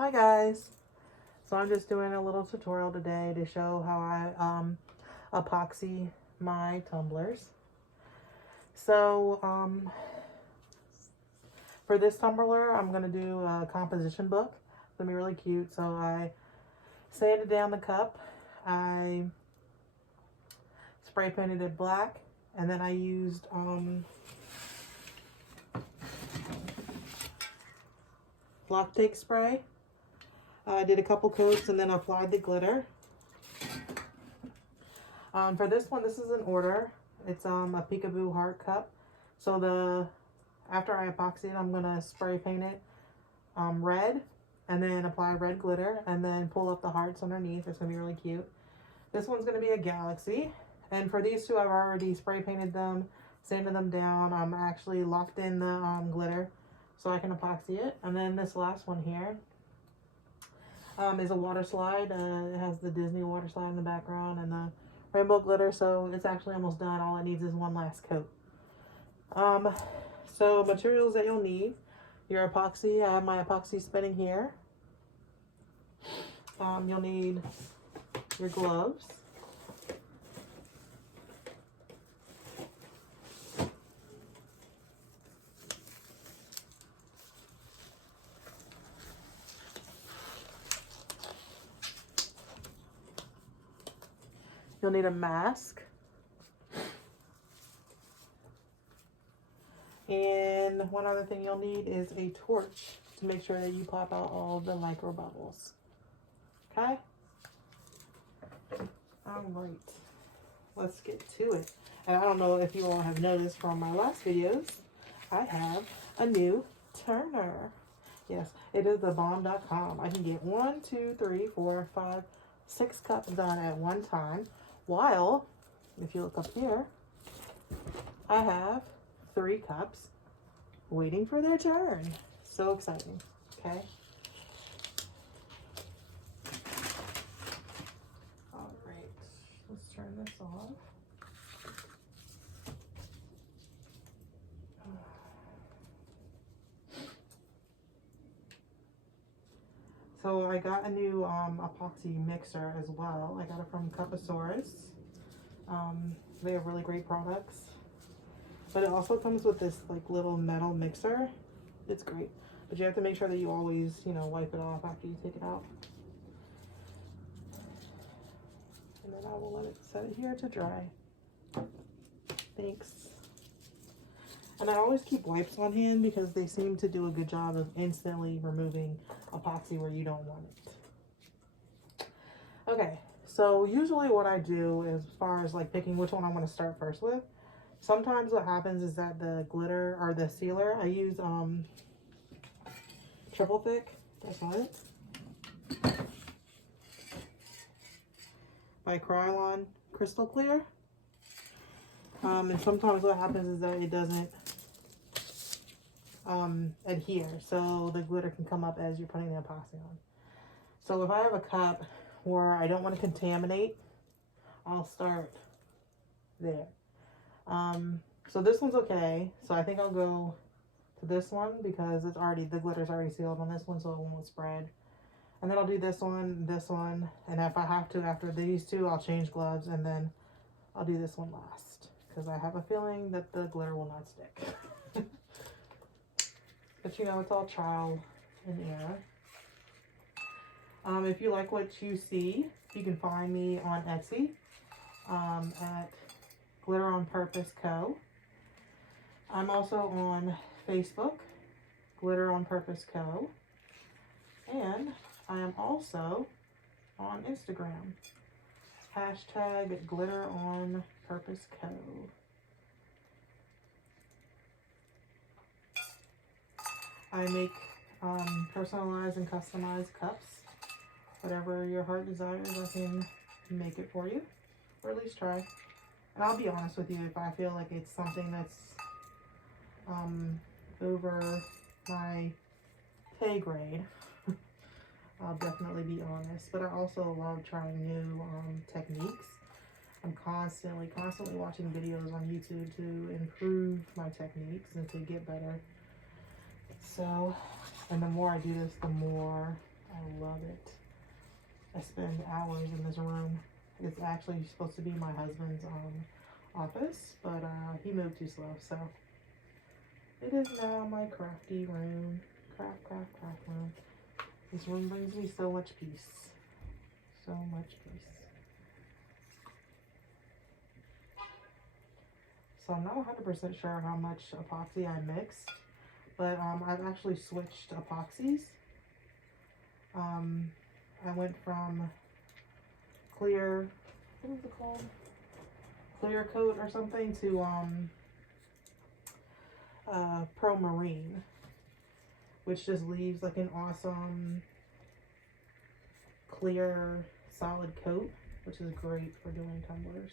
Hi guys, so I'm just doing a little tutorial today to show how I epoxy my tumblers. So for this tumbler I'm going to do a composition book. It's going to be really cute. So I sanded down the cup, I spray painted it black, and then I used block take spray. I did a couple coats and then applied the glitter. For this one, this is an order. It's a peekaboo heart cup. So after I epoxy it, I'm gonna spray paint it red, and then apply red glitter, and then pull up the hearts underneath. It's gonna be really cute. This one's gonna be a galaxy, and for these two, I've already spray painted them, sanded them down. I'm actually locked in the glitter so I can epoxy it. And then this last one here is a water slide. It has the Disney water slide in the background and the rainbow glitter, so it's actually almost done. All it needs is one last coat. So materials that you'll need: your epoxy. I have my epoxy spinning here. You'll need your gloves. You'll need a mask. And one other thing you'll need is a torch to make sure that you pop out all the micro bubbles. Okay? All right. Let's get to it. And I don't know if you all have noticed from my last videos, I have a new turner. Yes, it is the bomb.com. I can get 1, 2, 3, 4, 5, 6 cups done at one time. While, if you look up here, I have 3 cups waiting for their turn. So exciting. Okay. All right. Let's turn this off. So I got a new epoxy mixer as well. I got it from Cuposaurus. They have really great products. But it also comes with this like little metal mixer. It's great. But you have to make sure that you always, wipe it off after you take it out. And then I will let it set it here to dry. Thanks. And I always keep wipes on hand because they seem to do a good job of instantly removing epoxy where you don't want it. Okay, so usually what I do as far as like picking which one I want to start first with, sometimes what happens is that the glitter or the sealer, I use triple thick, that's not it, by Krylon Crystal Clear. And sometimes what happens is that it doesn't adhere, so the glitter can come up as you're putting the epoxy on. So if I have a cup where I don't want to contaminate, I'll start there. So this one's okay, so I think I'll go to this one because the glitter's already sealed on this one, so it won't spread. And then I'll do this one, and if I have to after these two, I'll change gloves, and then I'll do this one last because I have a feeling that the glitter will not stick. But it's all trial and error. If you like what you see, you can find me on Etsy at Glitter on Purpose Co. I'm also on Facebook, Glitter on Purpose Co. And I am also on Instagram, hashtag Glitter on Purpose Co. I make personalized and customized cups. Whatever your heart desires, I can make it for you, or at least try. And I'll be honest with you, if I feel like it's something that's over my pay grade, I'll definitely be honest. But I also love trying new techniques. I'm constantly watching videos on YouTube to improve my techniques and to get better. So, and the more I do this, the more I I love it. I spend hours in this room. It's actually supposed to be my husband's office, but he moved too slow, so it is now my crafty room. Craft room. This room brings me so much peace. So much peace. So I'm not 100% sure how much epoxy I mixed, but I've actually switched epoxies. I went from clear, what was it called? Clear coat or something to Pro Marine, which just leaves like an awesome clear solid coat, which is great for doing tumblers.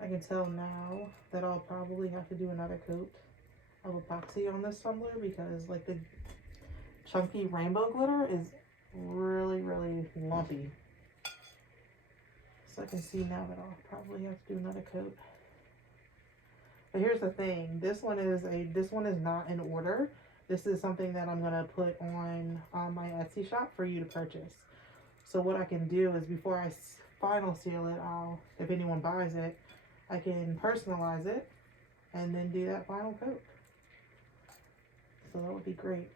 I can tell now that I'll probably have to do another coat of epoxy on this tumbler because like the chunky rainbow glitter is really lumpy. So I can see now that I'll probably have to do another coat. But here's the thing, this one is not in order. This is something that I'm gonna put on my Etsy shop for you to purchase. So what I can do is before I final seal it, if anyone buys it, I can personalize it and then do that final coat. So that would be great.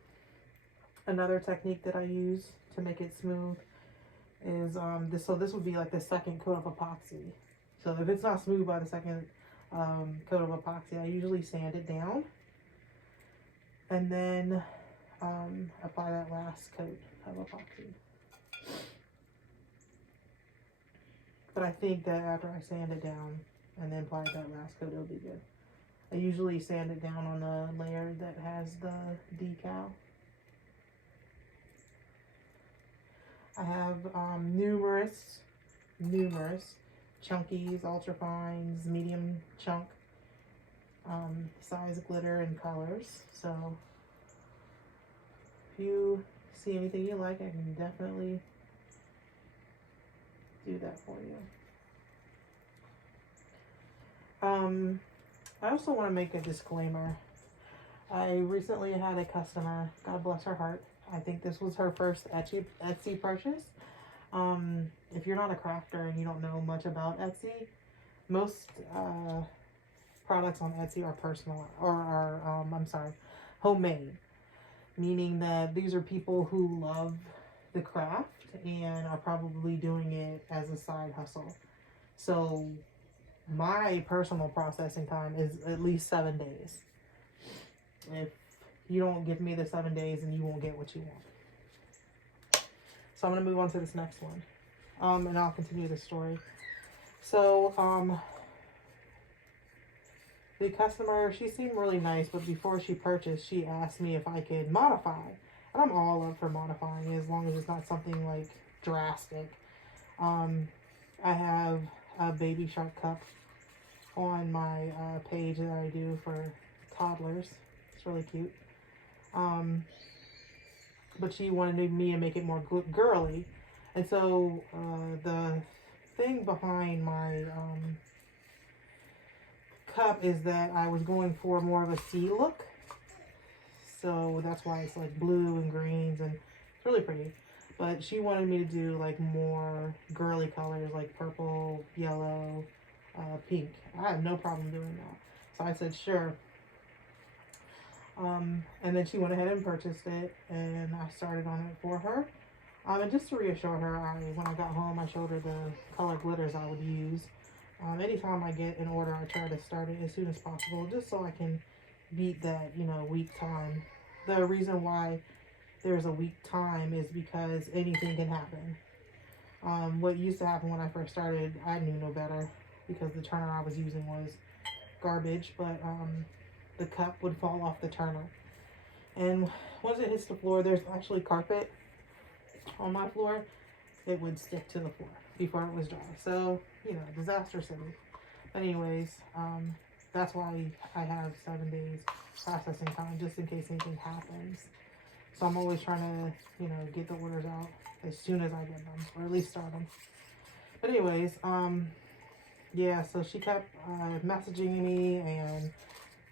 Another technique that I use to make it smooth is this. So this would be like the second coat of epoxy. So if it's not smooth by the second coat of epoxy, I usually sand it down and then apply that last coat of epoxy. But I think that after I sand it down and then apply that last coat, it'll be good. I usually sand it down on the layer that has the decal. I have numerous chunkies, ultra fines, medium chunk size glitter and colors. So if you see anything you like, I can definitely do that for you. I also want to make a disclaimer. I recently had a customer, God bless her heart, I think this was her first Etsy purchase. If you're not a crafter and you don't know much about Etsy, most products on Etsy are personal homemade, meaning that these are people who love the craft and are probably doing it as a side hustle. So my personal processing time is at least 7 days. If you don't give me the 7 days, and you won't get what you want. So I'm going to move on to this next one. And I'll continue the story. So, the customer, she seemed really nice, but before she purchased, she asked me if I could modify. And I'm all up for modifying, as long as it's not something like drastic. I have a baby shark cup on my page that I do for toddlers. It's really cute. But she wanted me to make it more girly. And so the thing behind my cup is that I was going for more of a sea look. So that's why it's like blue and greens, and it's really pretty. But she wanted me to do like more girly colors like purple, yellow, pink. I had no problem doing that. So I said, sure. And then she went ahead and purchased it, and I started on it for her. And just to reassure her, when I got home, I showed her the color glitters I would use. Anytime I get an order, I try to start it as soon as possible, just so I can beat that, week time. The reason why there's a week time is because anything can happen. What used to happen when I first started, I knew no better, because the turner I was using was garbage, but the cup would fall off the turner. And once it hits the floor, there's actually carpet on my floor, it would stick to the floor before it was dry. So, disaster city. But anyways, that's why I have 7 days processing time, just in case anything happens. So I'm always trying to, get the orders out as soon as I get them, or at least start them. But anyways, yeah, so she kept messaging me and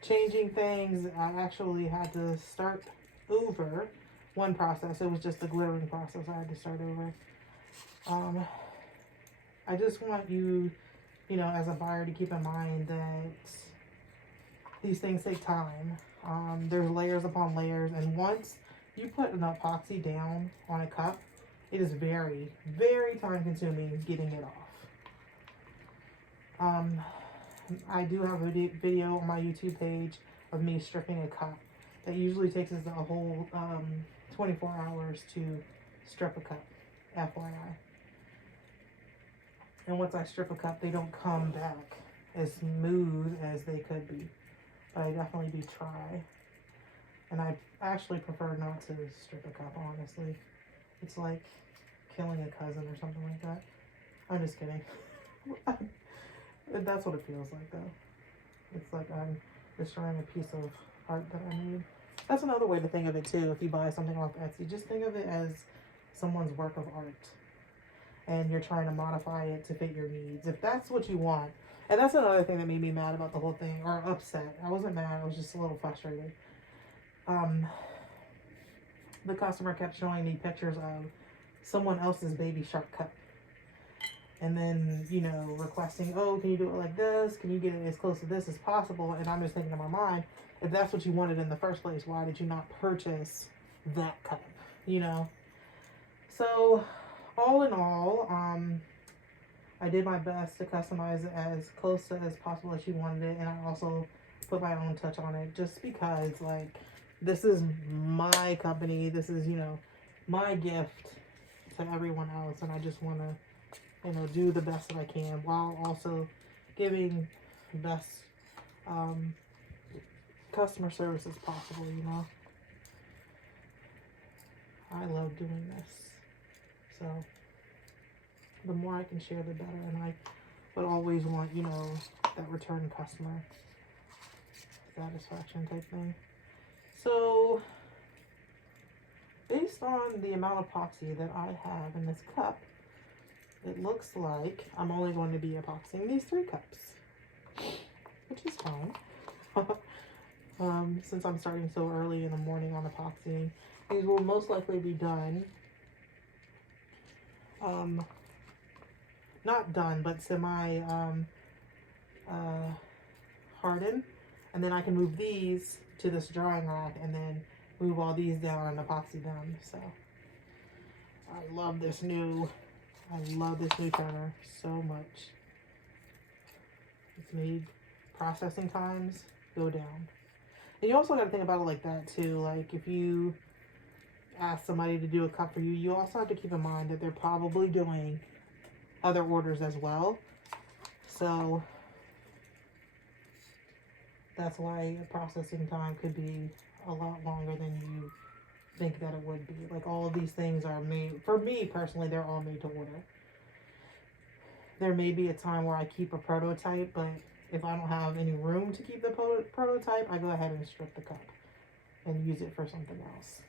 changing things. I actually had to start over one process. It was just the glittering process I had to start over. I just want you, you know, as a buyer to keep in mind that these things take time. There's layers upon layers, and once you put an epoxy down on a cup, it is very, very time consuming getting it off. I do have a video on my YouTube page of me stripping a cup. That usually takes us a whole 24 hours to strip a cup, FYI. And once I strip a cup, they don't come back as smooth as they could be. But I definitely do try. And I actually prefer not to strip a cup, honestly. It's like killing a cousin or something like that. I'm just kidding. That's what it feels like, though. It's like I'm destroying a piece of art that I made. That's another way to think of it, too. If you buy something off Etsy, just think of it as someone's work of art. And you're trying to modify it to fit your needs. If that's what you want. And that's another thing that made me mad about the whole thing. Or upset. I wasn't mad. I was just a little frustrated. The customer kept showing me pictures of someone else's baby shark cup. And then, you know, requesting, oh, can you do it like this? Can you get it as close to this as possible? And I'm just thinking in my mind, if that's what you wanted in the first place, why did you not purchase that cup? You know? So, all in all, I did my best to customize it as close to as possible as she wanted it. And I also put my own touch on it just because, like, this is my company. This is, you know, my gift to everyone else. And I just want to, you know, do the best that I can while also giving the best customer service as possible, you know. I love doing this. So, the more I can share, the better. And I would always want, you know, that return customer satisfaction type thing. So, based on the amount of epoxy that I have in this cup, it looks like I'm only going to be epoxying these 3 cups, which is fine. Since I'm starting so early in the morning on epoxying, these will most likely be done. Not done, but semi hardened, and then I can move these to this drying rack and then move all these down and epoxy them. So I love this new toner so much. It's made processing times go down. And you also got to think about it like that too. Like if you ask somebody to do a cup for you, you also have to keep in mind that they're probably doing other orders as well. So that's why a processing time could be a lot longer than you think that it would be. Like all of these things are made, for me personally, they're all made to order. There may be a time where I keep a prototype, but if I don't have any room to keep the prototype, I go ahead and strip the cup and use it for something else.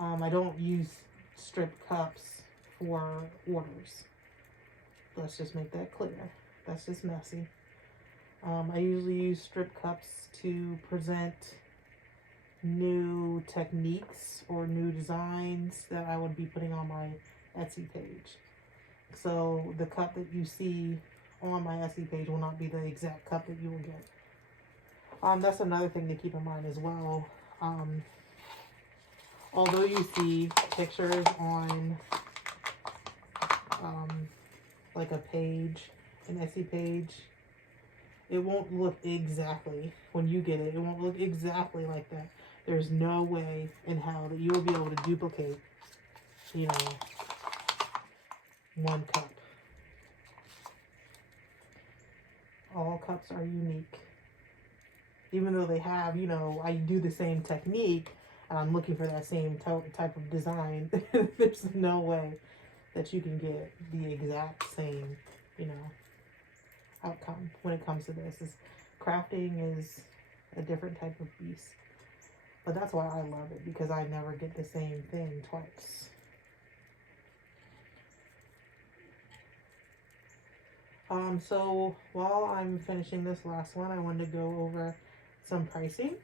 I don't use stripped cups for orders. Let's just make that clear. That's just messy. I usually use stripped cups to present new techniques or new designs that I would be putting on my Etsy page. So the cup that you see on my Etsy page will not be the exact cup that you will get. That's another thing to keep in mind as well. Although you see pictures on like a page, an Etsy page, it won't look exactly, when you get it, it won't look exactly like that. There's no way in hell that you will be able to duplicate, you know, one cup. All cups are unique. Even though they have, you know, I do the same technique, and I'm looking for that same type of design, there's no way that you can get the exact same, you know, outcome when it comes to this. Crafting is a different type of beast. But that's why I love it, because I never get the same thing twice. So while I'm finishing this last one, I wanted to go over some pricing.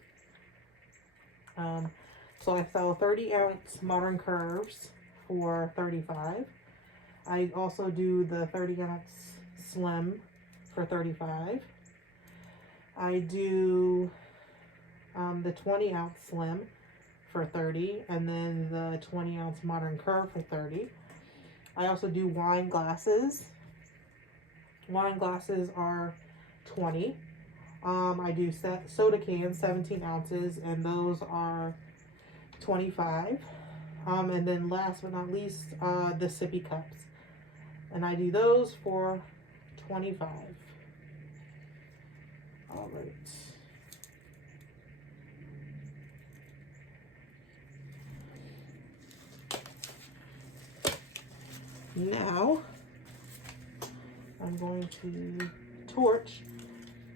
So I sell 30-ounce modern curves for $35. I also do the 30-ounce slim for $35. I do the 20-ounce slim for $30, and then the 20-ounce modern curve for $30. I also do wine glasses. Wine glasses are $20. I do soda cans, 17 ounces, and those are $25. And then last but not least, the sippy cups. And I do those for $25. All right. Now, I'm going to torch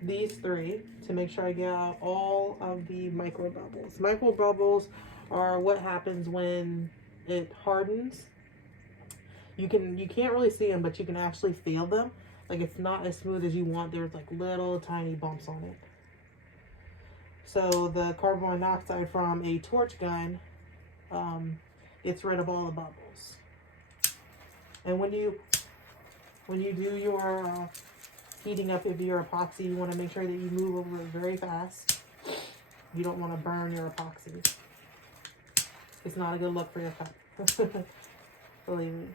these three to make sure I get out all of the micro bubbles. Micro bubbles are what happens when it hardens. You can't really see them, but you can actually feel them. Like, it's not as smooth as you want. There's like little tiny bumps on it. So the carbon monoxide from a torch gun gets rid of all the bubbles. And when you do your heating up of your epoxy, you want to make sure that you move over it very fast. You don't want to burn your epoxy. It's not a good look for your cup. Believe me.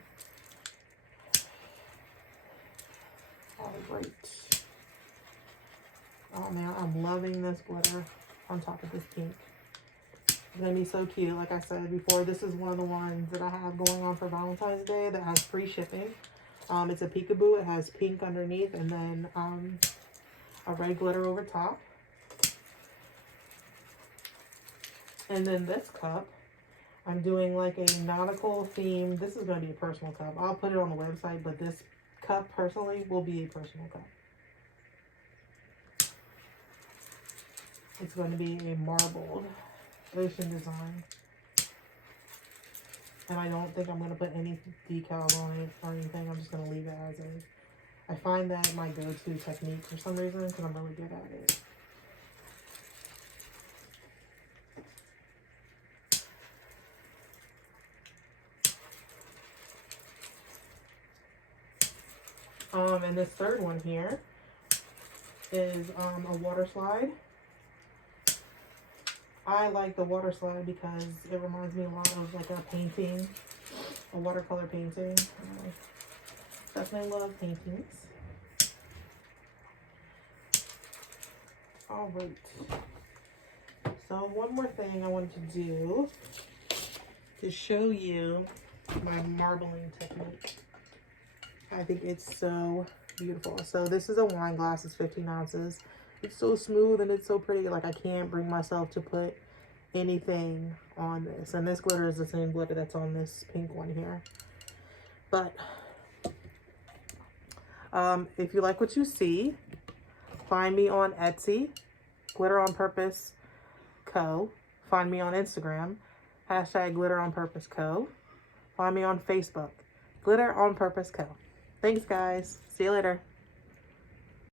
All right. Oh man, I'm loving this glitter on top of this pink. It's gonna be so cute. Like I said before, this is one of the ones that I have going on for Valentine's Day that has free shipping. It's a peekaboo. It has pink underneath and then a red glitter over top. And then this cup, I'm doing like a nautical theme. This is going to be a personal cup. I'll put it on the website, but this cup personally will be a personal cup. It's going to be a marbled ocean design. And I don't think I'm going to put any decals on it or anything. I'm just going to leave it as is. I find that my go-to technique for some reason because I'm really good at it. And this third one here is a water slide. I like the water slide because it reminds me a lot of like a painting, a watercolor painting. Definitely love paintings. All right. So one more thing I wanted to do to show you my marbling technique. I think it's so beautiful. So this is a wine glass. It's 15 ounces. It's so smooth and it's so pretty. Like, I can't bring myself to put anything on this. And this glitter is the same glitter that's on this pink one here. But if you like what you see, find me on Etsy, Glitter on Purpose Co. Find me on Instagram, #GlitterOnPurposeCo. Find me on Facebook, Glitter on Purpose Co. Thanks, guys. See you later.